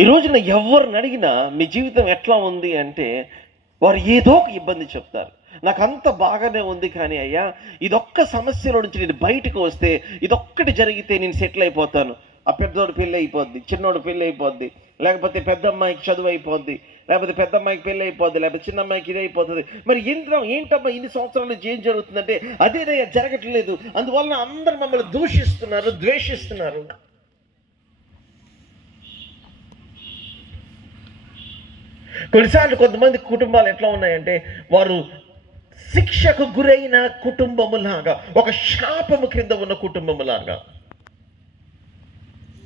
ఈ రోజున ఎవరిని అడిగినా మీ జీవితం ఎట్లా ఉంది అంటే వారు ఏదో ఒక ఇబ్బంది చెప్తారు. నాకు అంత బాగానే ఉంది, కానీ అయ్యా ఇదొక్క సమస్యలో నుంచి నేను బయటకు వస్తే, ఇదొక్కటి జరిగితే నేను సెటిల్ అయిపోతాను. ఆ పెద్దోడు పెళ్ళి అయిపోద్ది, చిన్నోడు పెళ్ళి అయిపోద్ది, లేకపోతే పెద్ద అమ్మాయికి చదువు అయిపోద్ది, లేకపోతే పెద్ద అమ్మాయికి పెళ్ళి అయిపోద్ది, లేకపోతే చిన్న అమ్మాయికి ఇది అయిపోతుంది. మరి ఏంటమ్మా ఇన్ని సంవత్సరాల నుంచి ఏం జరుగుతుందంటే అదేదయ్యా జరగట్లేదు, అందువలన అందరు మమ్మల్ని దూషిస్తున్నారు, ద్వేషిస్తున్నారు. కొన్నిసార్లు కొంతమంది కుటుంబాలు ఎట్లా ఉన్నాయంటే వారు శిక్షకు గురైన కుటుంబములాగా, ఒక శాపము కింద ఉన్న కుటుంబములాగా.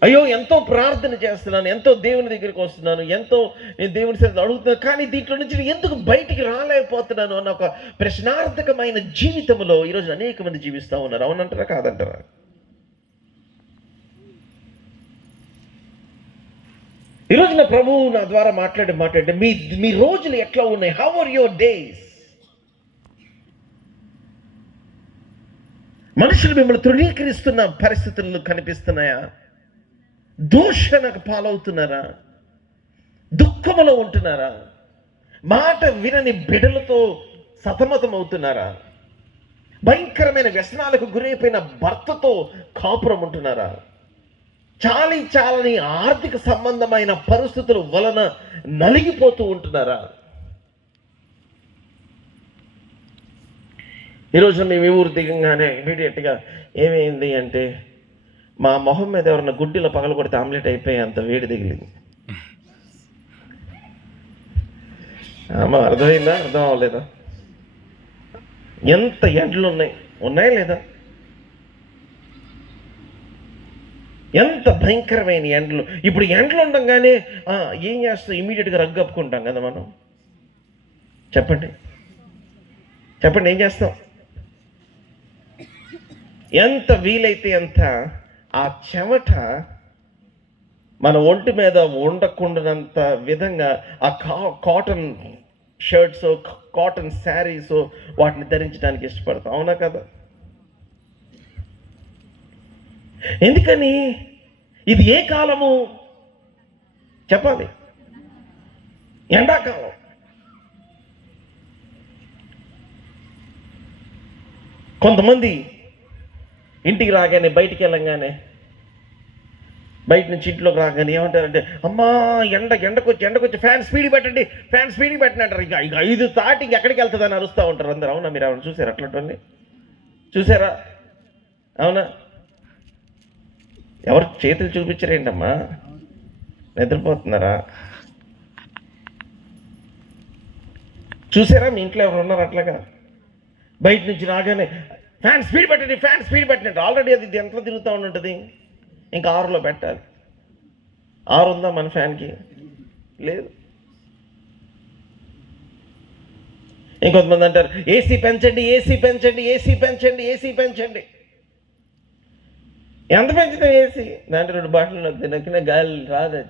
అయ్యో ఎంతో ప్రార్థన చేస్తున్నాను, ఎంతో దేవుని దగ్గరికి వస్తున్నాను, ఎంతో నేను దేవుని సన్నిధిలో అడుగుతున్నాను, కానీ దీంట్లో నుంచి నేను ఎందుకు బయటికి రాలేకపోతున్నాను అన్న ఒక ప్రశ్నార్థకమైన జీవితంలో ఈరోజు అనేక మంది జీవిస్తూ ఉన్నారు. అవునంటారా కాదంటారా? ఈరోజు నా ప్రభువు నా ద్వారా మాట్లాడే మీ రోజులు ఎట్లా ఉన్నాయి? How are your days? మనుషులు మిమ్మల్ని తృణీకరిస్తున్న పరిస్థితులు కనిపిస్తున్నాయా? దూషణకు పాలవుతున్నారా? దుఃఖములో ఉంటున్నారా? మాట వినని బిడ్డలతో సతమతం అవుతున్నారా? భయంకరమైన వ్యసనాలకు గురైపోయిన భర్తతో కాపురం ఉంటున్నారా? చాలని ఆర్థిక సంబంధమైన పరిస్థితుల వలన నలిగిపోతూ ఉంటున్నారా? ఈరోజు మేము ఊరు దిగంగానే ఇమీడియట్గా ఏమైంది అంటే మా మొహం మీద ఎవరన్నా గుడ్డిలో పగల కొడితే ఆమ్లెట్ అయిపోయి అంత వేడి దిగిలింది. అర్థమైందా? అర్థం అవ్వలేదా? ఎంత ఎండలు ఉన్నాయా లేదా? ఎంత భయంకరమైన ఎండలు. ఇప్పుడు ఎండలు ఉండగానే ఏం చేస్తాం? ఇమీడియట్గా రగ్గు కప్పుకుంటాం కదా మనం. చెప్పండి ఏం చేస్తాం? ఎంత వీలైతే అంత ఆ చెమట మన ఒంటి మీద ఉండకుండానంత విధంగా ఆ కాటన్ షర్ట్స్, కాటన్ శారీస్ వాటిని ధరించడానికి ఇష్టపడతాం. అవునా కదా? ఎందుకని? ఇది ఏ కాలము చెప్పాలి? ఎండాకాలం. కొంతమంది ఇంటికి రాగానే, బయటికి వెళ్ళంగానే, బయట నుంచి ఇంట్లోకి రాగానే ఏమంటారంటే, అమ్మా ఎండకొచ్చి ఫ్యాన్ స్పీడ్ పెట్టండి అంటారు. ఇక 5 తాటి ఎక్కడికి వెళ్తుందని అరుస్తూ ఉంటారు అందరు. అవునా? మీరు ఎవరు చూసారా అట్లాంటి? చూసారా? అవునా? ఎవరు చేతులు చూపించరేంటమ్మా? నిద్రపోతున్నారా? చూసారా? మీ ఇంట్లో ఎవరు ఉన్నారు అట్లాగా? బయట నుంచి రాగానే ఫ్యాన్ స్పీడ్ పెట్టండి. ఆల్రెడీ అది ఎంతలో తిరుగుతూ ఉంటుంది, ఇంకా 6లో పెట్టాలి. 6 ఉందా మన ఫ్యాన్కి? లేదు. ఇంకొంతమంది అంటారు ఏసీ పెంచండి. ఎంత పెంచుతాం ఏసీ? దాంట్లో 2 బాటిల్ నొక్కిన గాలి రాదు.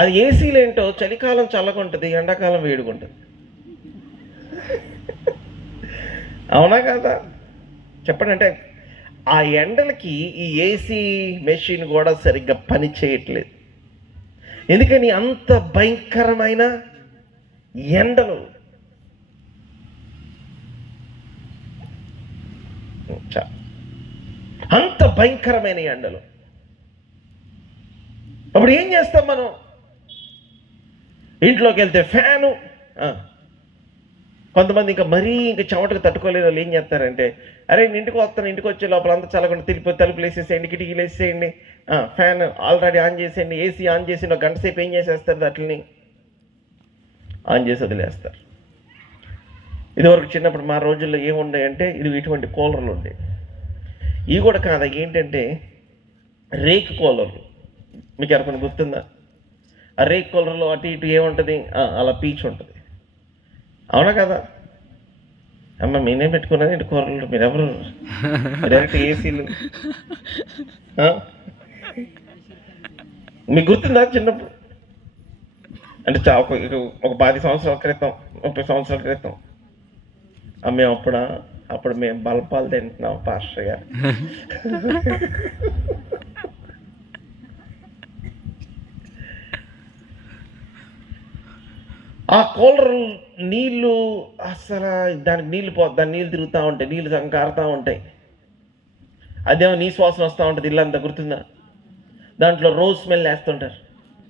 అది ఏసీలు ఏంటో చలికాలం చల్లగా ఉంటుంది, ఎండాకాలం వేడుకుంటుంది. అవునా కదా? చెప్పండి. అంటే ఆ ఎండలకి ఈ ఏసీ మెషిన్ కూడా సరిగ్గా పని చేయట్లేదు. ఎందుకని? అంత భయంకరమైన ఎండలు. అంత భయంకరమైన ఎండలు. అప్పుడు ఏం చేస్తాం మనం? ఇంట్లోకి వెళ్తే ఫ్యాను. కొంతమంది ఇంకా చెమటకు తట్టుకోలేని వాళ్ళు ఏం చేస్తారంటే, అరే ఇంటికి వచ్చే లోపల అంతా చల్లకుండా తలుపులు వేసేసేయండి, కిటికీలు వేసేసేయండి, ఫ్యాన్ ఆల్రెడీ ఆన్ చేసేయండి, ఏసీ ఆన్ చేసి 1 గంట సేపు ఏం చేసేస్తారు? అట్లని ఆన్ చేసి వదిలేస్తారు. ఇదివరకు చిన్నప్పుడు మా రోజుల్లో ఏముండాయంటే ఇటువంటి కూలర్లు ఉండేవి. ఇవి కూడా కాదా, ఏంటంటే రేక్ కూలర్లు. మీకు ఎవరికైనా గుర్తుందా? ఆ రేక్ కూలర్లో అటు ఇటు ఏముంటుంది? అలా పీచు ఉంటుంది. అవునా కదా? అమ్మ నేనే పెట్టుకున్నది ఇంటి కూరలు. మీరెవరు? డైరెక్ట్ ఏసీలు. మీకు గుర్తుందా చిన్నప్పుడు? అంటే ఒక 10 సంవత్సరాల క్రితం, 30 సంవత్సరాల క్రితం మేము అప్పుడు మేము బల్పాలు తింటున్నాం పాస్టర్ గారు. ఆ కూలర్ నీళ్ళు అసలు దానికి దాని నీళ్ళు తిరుగుతూ ఉంటాయి, నీళ్ళు కారుతూ ఉంటాయి. అదేమో నీ శ్వాసన వస్తూ ఉంటుంది, ఇల్లంతా గుర్తుందా? దాంట్లో రోజ్ స్మెల్ వేస్తుంటారు.